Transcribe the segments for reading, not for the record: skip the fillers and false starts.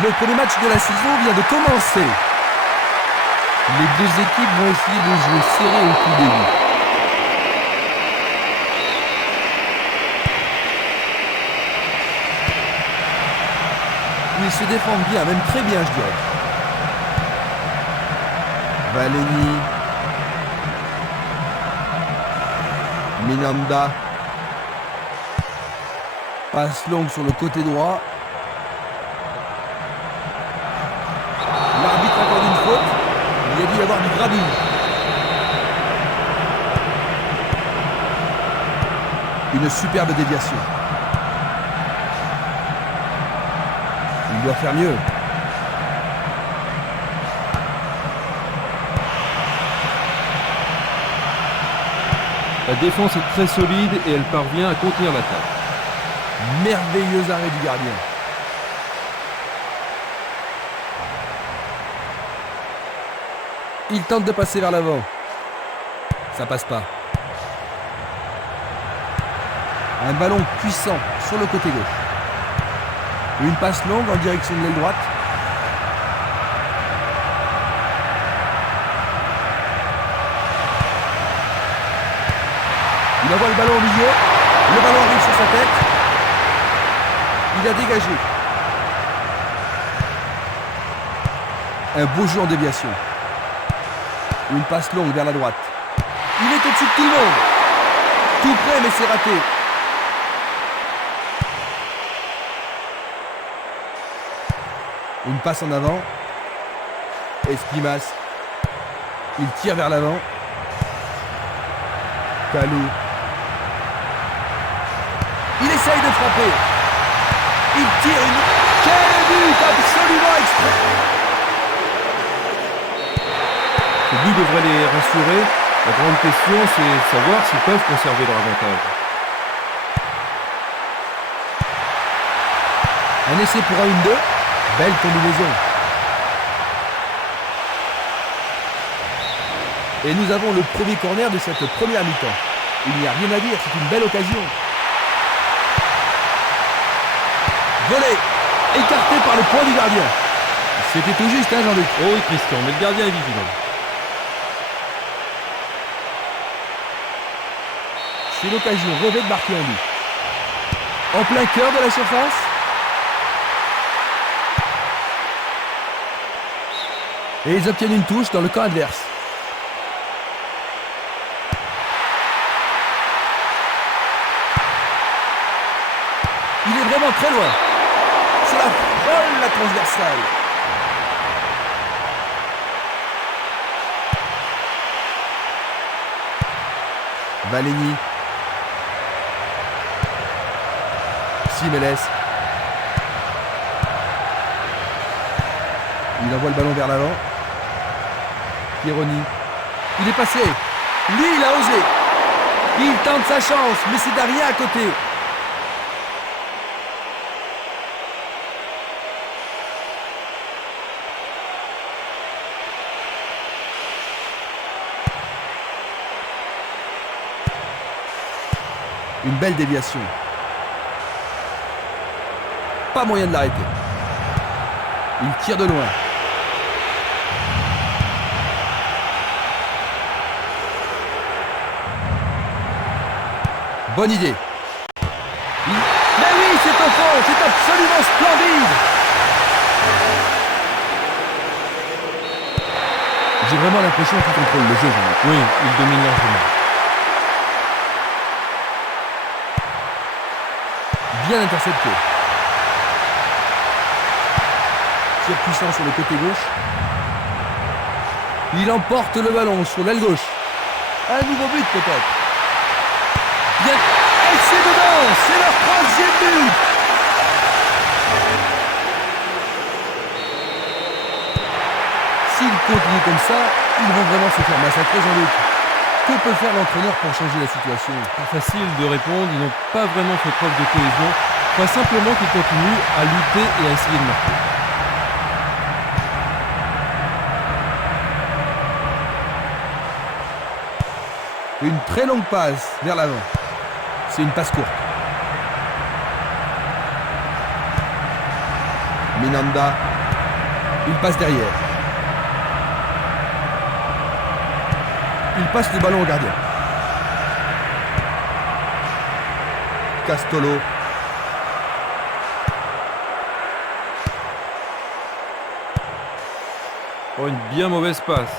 Le premier match de la saison vient de commencer. Les deux équipes vont essayer de jouer serré au tout début. Ils se défendent bien, même très bien, je dirais. Valeni. Minanda. Passe longue sur le côté droit. L'arbitre accorde une faute. Il a dû y avoir du grabuge. Une superbe déviation. Il doit faire mieux. La défense est très solide et elle parvient à contenir l'attaque. Merveilleux arrêt du gardien. Il tente de passer vers l'avant. Ça passe pas. Un ballon puissant sur le côté gauche. Une passe longue en direction de l'aile droite. Il envoie le ballon au milieu. Le ballon arrive sur sa tête. Il a dégagé. Un beau jeu en déviation. Une passe longue vers la droite. Il est au-dessus de tout le monde. Tout près, mais c'est raté. Une passe en avant. Esquimas. Il tire vers l'avant. Kalou. Il essaye de frapper. Il tire une... Quel but absolument extra. Ce but devrait les rassurer. La grande question, c'est de savoir s'ils peuvent conserver leur avantage. Un essai pour un 1-2. Belle combinaison. Et nous avons le premier corner de cette première mi-temps. Il n'y a rien à dire, c'est une belle occasion. Volé, écarté par le poing du gardien. C'était tout juste, hein, Jean-Luc? Oh oui, Christian, mais le gardien est vigilant. C'est l'occasion rêvée de marquer un but. En plein cœur de la surface. Et ils obtiennent une touche dans le camp adverse. Il est vraiment très loin. C'est la folle, la transversale. Valeni. Simeles. Il envoie le ballon vers l'avant. Pieroni. Il est passé. Lui, il a osé. Il tente sa chance, mais c'est Darien à côté. Une belle déviation. Pas moyen de l'arrêter. Il tire de loin. Bonne idée. Mais oui, c'est au fond, c'est absolument splendide. J'ai vraiment l'impression qu'il contrôle le jeu, Jean-Luc. Oui, il domine largement. Bien intercepté. Tir puissant sur le côté gauche. Il emporte le ballon sur l'aile gauche. Un nouveau but peut-être. Bien. Et c'est dedans. C'est leur troisième but. S'ils continuent comme ça, ils vont vraiment se faire massacrer, Jean-Luc. Que peut faire l'entraîneur pour changer la situation? Pas facile de répondre, ils n'ont pas vraiment fait preuve de cohésion. Il faut simplement qu'ils continuent à lutter et à essayer de marquer. Une très longue passe vers l'avant. C'est une passe courte. Minanda. Il passe derrière. Il passe le ballon au gardien. Castolo. Oh, une bien mauvaise passe.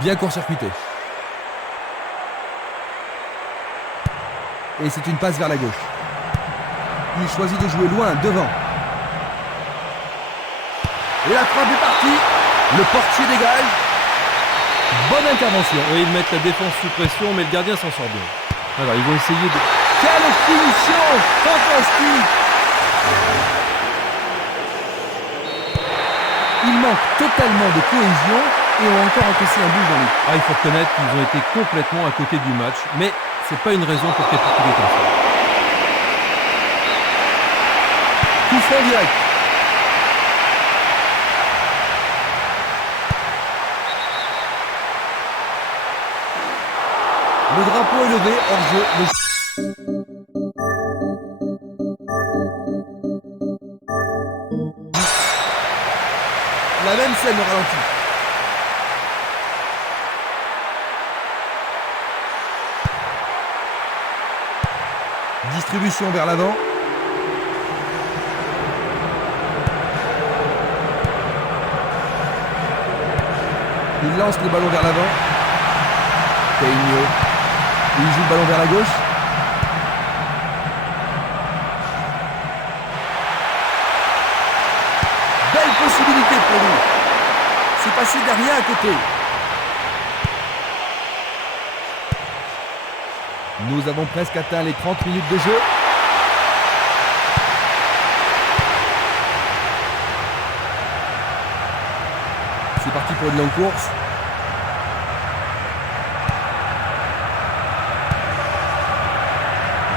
Bien court-circuité. Et c'est une passe vers la gauche. Il choisit de jouer loin, devant. Et la frappe est partie. Le portier dégage. Bonne intervention. Oui, ils mettent la défense sous pression, mais le gardien s'en sort bien. Alors, ils vont essayer de... Quelle finition fantastique. Ils manquent totalement de cohésion et ont encore encaissé un but dans les... Ah, il faut reconnaître qu'ils ont été complètement à côté du match, mais c'est pas une raison pour capituler comme ça. Coup franc direct. Le drapeau est levé, hors-jeu. La même scène au ralenti. Distribution vers l'avant. Il lance le ballon vers l'avant. Coutinho. Il joue le ballon vers la gauche. Belle possibilité pour nous. C'est passé derrière à côté. Nous avons presque atteint les 30 minutes de jeu. C'est parti pour une longue course.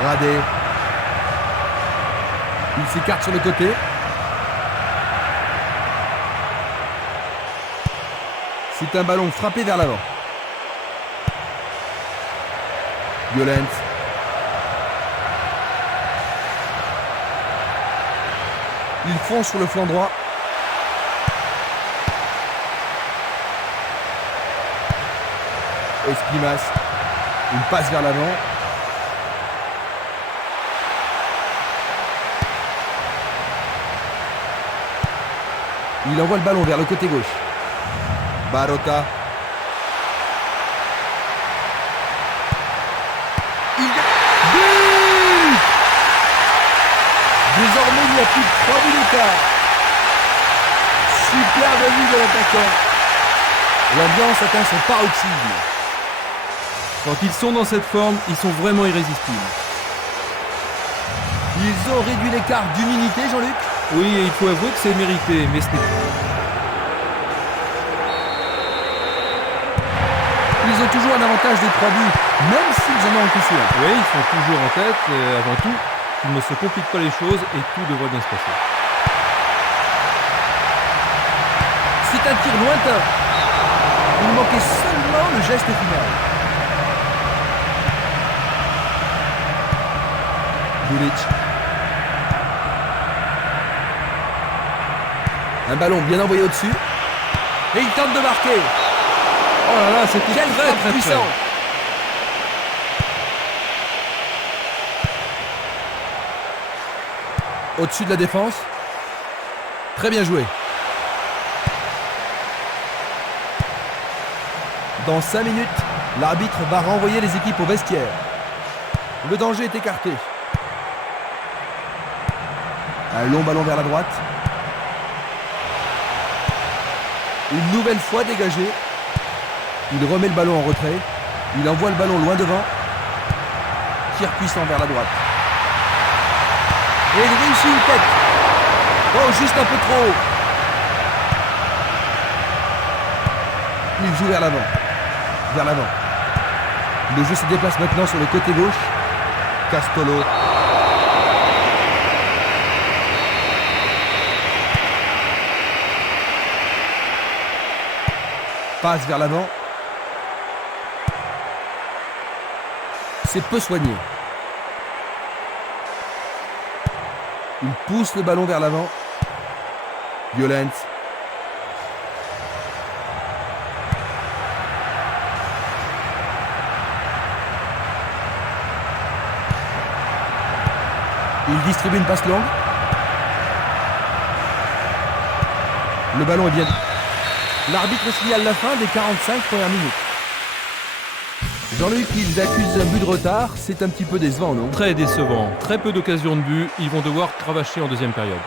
Radé. Il s'écarte sur le côté. C'est un ballon frappé vers l'avant. Violent. Il fonce sur le flanc droit. Esquimas. Une passe vers l'avant. Il envoie le ballon vers le côté gauche. Barota. But! Désormais, il n'y a plus de 3 buts d'écart. Superbe vue de l'attaquant. L'ambiance atteint son paroxysme. Quand ils sont dans cette forme, ils sont vraiment irrésistibles. Ils ont réduit l'écart d'une unité, Jean-Luc. Oui, et il faut avouer que c'est mérité, mais c'était... Ils ont toujours un avantage des 3 buts, même s'ils en ont encaissé un. Oui, ils sont toujours en tête, et avant tout, qu'ils ne se compliquent pas les choses et tout devrait bien se passer. C'est un tir lointain. Il manquait seulement le geste final. Bulic. Un ballon bien envoyé au-dessus. Et il tente de marquer. Oh là là, c'était Quelle frappe très puissante. Au-dessus de la défense. Très bien joué. Dans 5 minutes, l'arbitre va renvoyer les équipes au vestiaire. Le danger est écarté. Un long ballon vers la droite. Une nouvelle fois dégagé. Il remet le ballon en retrait. Il envoie le ballon loin devant. Tir puissant vers la droite. Et il réussit une tête. Oh, juste un peu trop haut. Il joue vers l'avant. Vers l'avant. Le jeu se déplace maintenant sur le côté gauche. Castolo. Passe vers l'avant. C'est peu soigné. Il pousse le ballon vers l'avant. Violence. Il distribue une passe longue. Le ballon est bien... L'arbitre signale la fin des 45 premières minutes. Jean-Luc, ils accusent un but de retard. C'est un petit peu décevant, non? Très décevant. Très peu d'occasions de but. Ils vont devoir cravacher en deuxième période.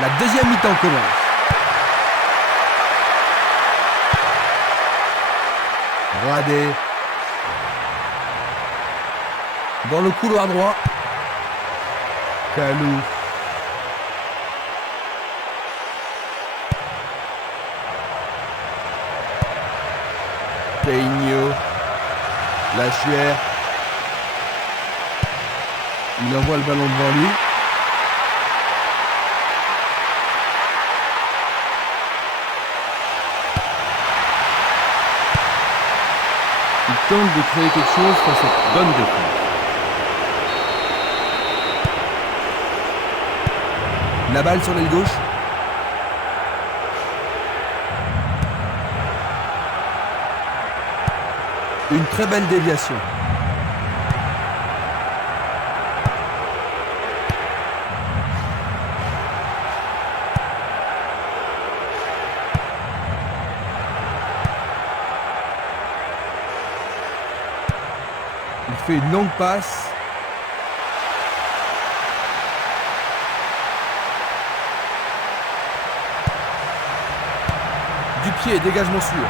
La deuxième mi-temps commence. Radé. Dans le couloir droit. Kalou. Teigno. Lachuer. Il envoie le ballon devant lui. Il tente de créer quelque chose face à cette bonne défense. La balle sur l'aile gauche. Une très belle déviation. Il fait une longue passe. Du pied, dégagement sûr.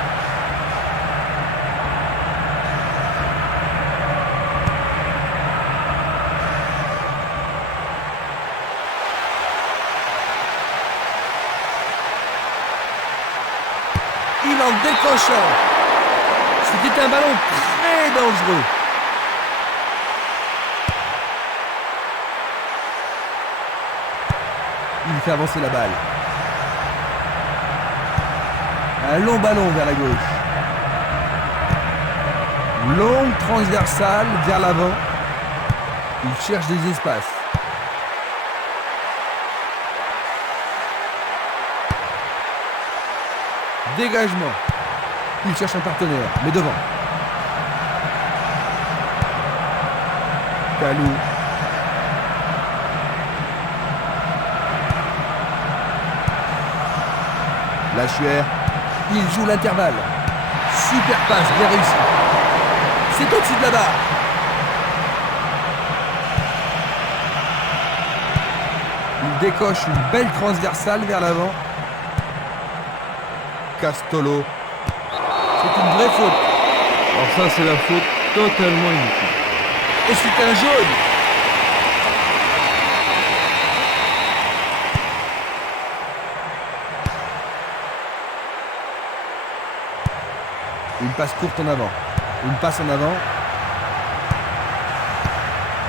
Il en décroche un. C'était un ballon très dangereux. Il fait avancer la balle. Un long ballon vers la gauche. Longue transversale vers l'avant. Il cherche des espaces. Dégagement. Il cherche un partenaire, mais devant. Kalou. Lachuer. Il joue l'intervalle. Super passe, bien réussi. C'est au-dessus de la barre. Il décoche une belle transversale vers l'avant. Castolo. C'est une vraie faute. Alors ça, c'est la faute totalement inutile. Et c'est un jaune. Une passe courte en avant. Une passe en avant.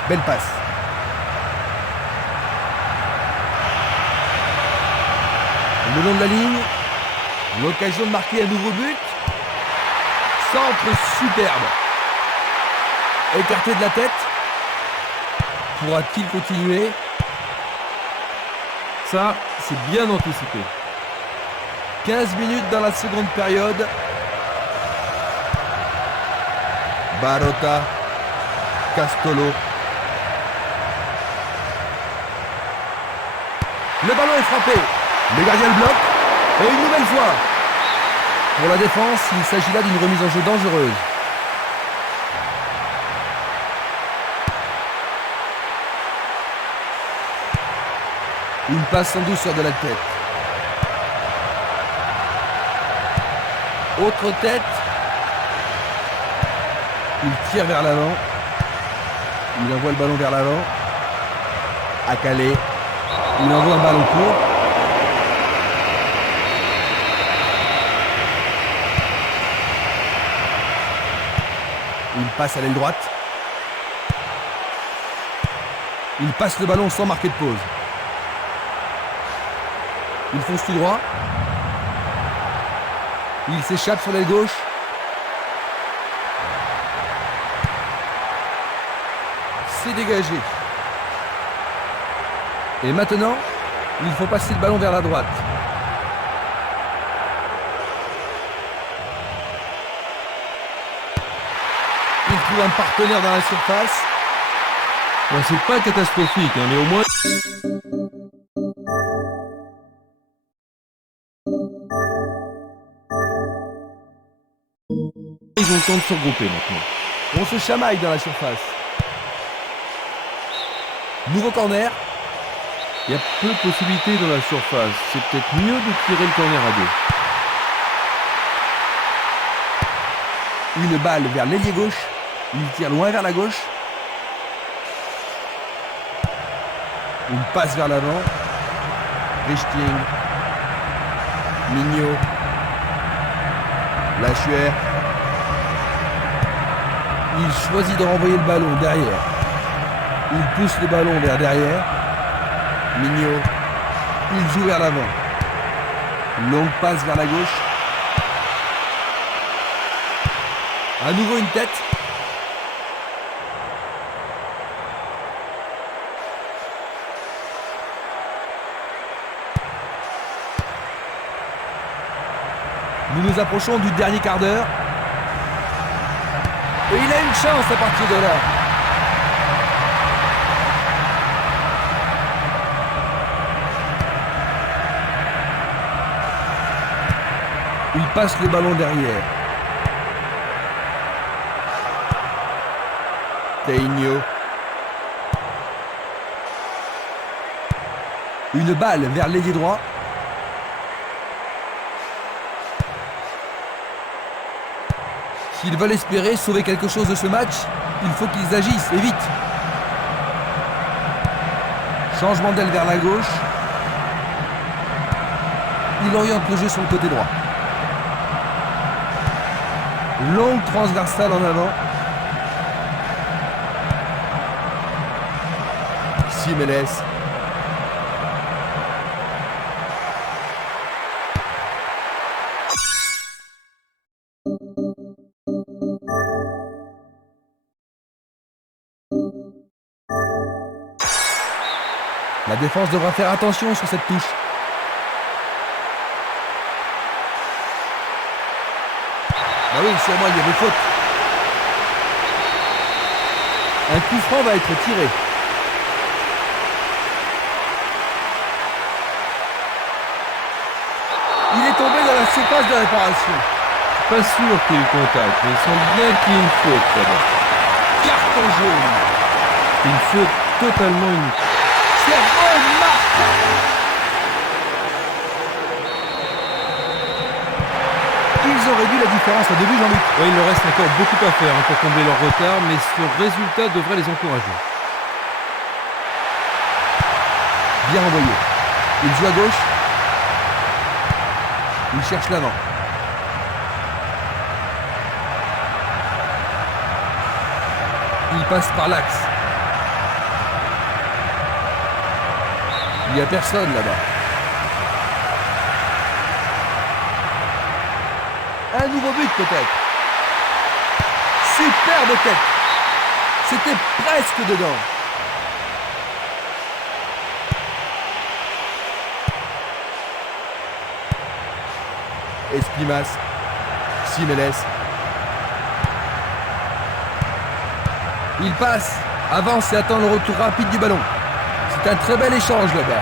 Belle passe. Le long de la ligne. L'occasion de marquer un nouveau but. Centre superbe. Écarté de la tête. Pourra-t-il continuer? Ça, c'est bien anticipé. 15 minutes dans la seconde période. Barota. Castolo. Le ballon est frappé. Le gardien le bloque. Et une nouvelle fois. Pour la défense, il s'agit là d'une remise en jeu dangereuse. Une passe en douceur de la tête. Autre tête. Il tire vers l'avant. Il envoie le ballon vers l'avant. À Calais. Il envoie un ballon court. Il passe à l'aile droite. Il passe le ballon sans marquer de pause. Il fonce tout droit. Il s'échappe sur l'aile gauche. C'est dégagé. Et maintenant, il faut passer le ballon vers la droite. Il trouve un partenaire dans la surface. Bon, c'est pas catastrophique, hein, mais au moins... Ils ont le temps de se regrouper maintenant. On se chamaille dans la surface. Nouveau corner. Il y a peu de possibilités dans la surface. C'est peut-être mieux de tirer le corner à deux. Une balle vers l'ailier gauche. Il tire loin vers la gauche. Une passe vers l'avant. Richting. Mignot. Lachuer. Il choisit de renvoyer le ballon derrière. Il pousse le ballon vers derrière. Mignot. Il joue vers l'avant. Longue passe vers la gauche. À nouveau une tête. Nous nous approchons du dernier quart d'heure. Et il a une chance à partir de là. Il passe le ballon derrière. Teinho. Une balle vers l'ailier droit. S'ils veulent espérer sauver quelque chose de ce match, il faut qu'ils agissent, et vite. Changement d'aile vers la gauche. Il oriente le jeu sur le côté droit. Longue transversale en avant. Simeles. La défense devra faire attention sur cette touche. Ah oui, sûrement il y avait faute. Un coup franc va être tiré. Il est tombé dans la surface de réparation. Pas sûr qu'il y ait eu contact, mais il semble bien qu'il y ait une faute là-bas. Carton jaune. Une faute totalement inutile. C'est remarquable. Ils ont réduit la différence à 2 buts, Jean-Luc. Ouais, il leur reste encore beaucoup à faire pour combler leur retard, mais ce résultat devrait les encourager. Bien envoyé. Il joue à gauche. Il cherche l'avant. Il passe par l'axe. Il n'y a personne là-bas. Un nouveau but peut-être. Superbe tête. C'était presque dedans. Esprimas. Simeles. Il passe, avance et attend le retour rapide du ballon. C'est un très bel échange là-bas.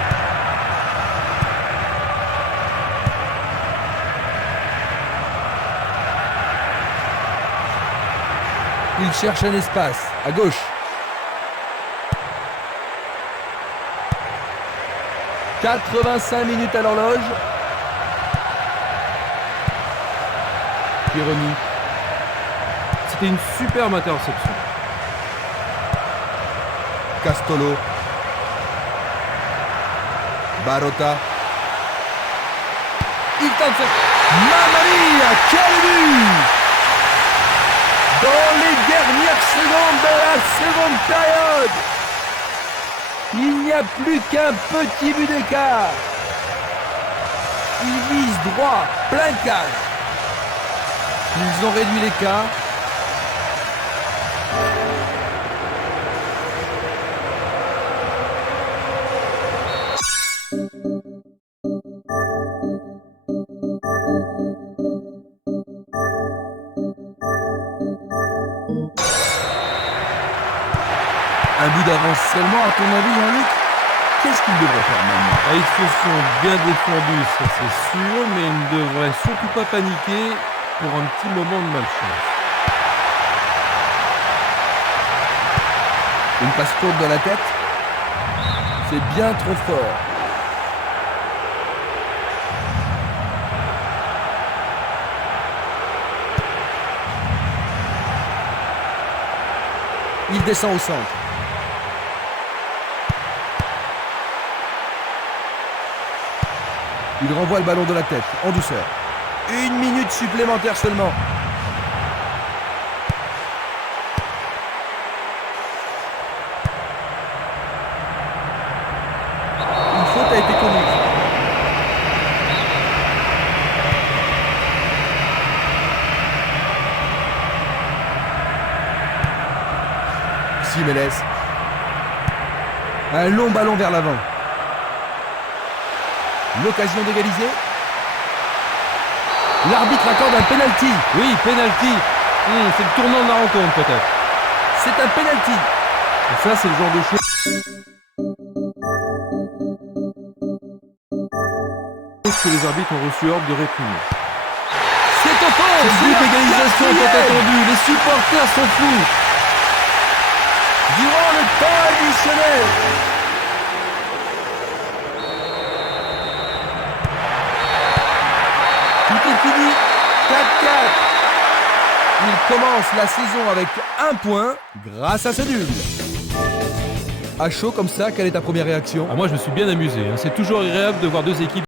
Il cherche un espace, à gauche. « 85 minutes à l'horloge. » Pironi. C'était une superbe interception. Castolo. Barota. Il tente ça. Mamma mia, quel but! Dans les dernières secondes de la seconde période, il n'y a plus qu'un petit but d'écart. Il vise droit, plein cage. Ils ont réduit l'écart. but d'avance seulement, à ton avis, Jean-Luc? Qu'est-ce qu'il devrait faire maintenant? Ah, ils se sont bien défendus, ça c'est sûr, mais ils ne devraient surtout pas paniquer pour un petit moment de malchance. Une passe courte dans la tête. C'est bien trop fort. Il descend au centre. Il renvoie le ballon de la tête, en douceur. 1 minute supplémentaire seulement. Une faute a été commise. Jiménez. Un long ballon vers l'avant. L'occasion d'égaliser. L'arbitre accorde un penalty. Oui, penalty. C'est le tournant de la rencontre peut-être. C'est un penalty. Et ça, c'est le genre de chose que les arbitres ont reçu ordre de réprimer. C'est au fond. C'est but d'égalisation tant attendu. Les supporters sont fous. Durant le temps additionnel. Tout est fini. 4-4. Il commence la saison avec 1 point grâce à ce nul. À chaud comme ça, quelle est ta première réaction? Ah, moi, je me suis bien amusé. C'est toujours agréable de voir deux équipes